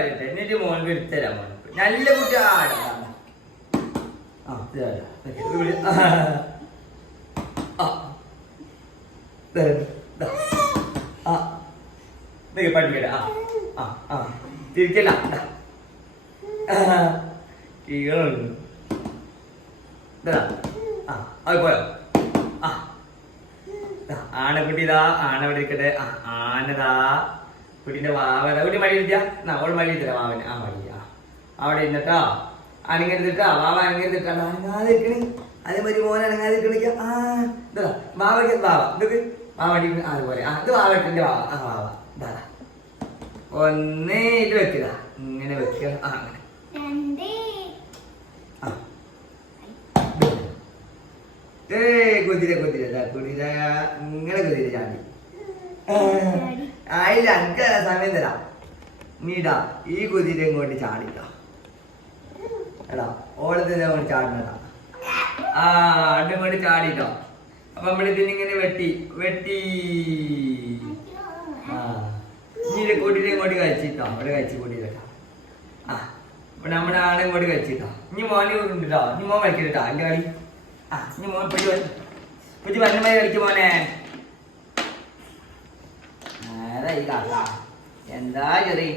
എന്നിട്ട് മോൻ എടുത്തരാ മോൻ നല്ല കുട്ടി ആടാ പഠിക്കട തിരിക്കല്ല കീകളുണ്ട് അത് പോയോ ആനക്കുട്ടി ഇതാ ആന ഇവിടെ ഇരിക്കട്ടെ ആനതാ കുട്ടീന്റെ വാവ കുട്ടി മടി ഇരുത്തിയാ ഓൾ മടി ഇരുത്തരാ വാവന് ആ മടി അവിടെ ഇരുന്നിട്ടോ അനങ്ങരുതിട്ടാ വാവ അനങ്ങരുതിട്ടാ അനങ്ങാതിരിക്കണേ അതേമാതിരി മോൻ അനങ്ങാതിരിക്കണിക്ക ഇതാ വാവയ്ക്ക് വാവ ഇതൊക്കെ വാവ അടി അതുപോലെ ഇത് വാവട്ടിന്റെ വാവ വാവ ഇതാ ഒന്നേ ഇത് വെക്കുക ഇങ്ങനെ വെക്കുക അങ്ങനെ കുതിര കുതിര കുതിര ഇങ്ങനെ കുതിര ചാടി ആയില്ല എനിക്ക് സമയം തരാം നീടാ ഈ കുതിര ഇങ്ങോട്ട് ചാടിട്ടോ എടാ ഓളത്തിന് അങ്ങോട്ട് ചാടണടാ ഇങ്ങോട്ട് ചാടിട്ടോ അപ്പൊ നമ്മളിതിനിങ്ങനെ വെട്ടി നീ കുട്ടിനെ ഇങ്ങോട്ട് കഴിച്ചിട്ടോ അവിടെ കഴിച്ചു കൂട്ടിയിട്ടോ അപ്പൊ നമ്മുടെ ആളെ ഇങ്ങോട്ട് കഴിച്ചിട്ടോ ഇനി മോനെ ഉണ്ടോ ഇനി മോൻ കളിക്കട്ടോ എന്റെ കളി ഇനി മോൻ പുതിയ വന്നമായി കളിക്കും മോനെ ഈ കാക്ക എന്താ ചെറിയ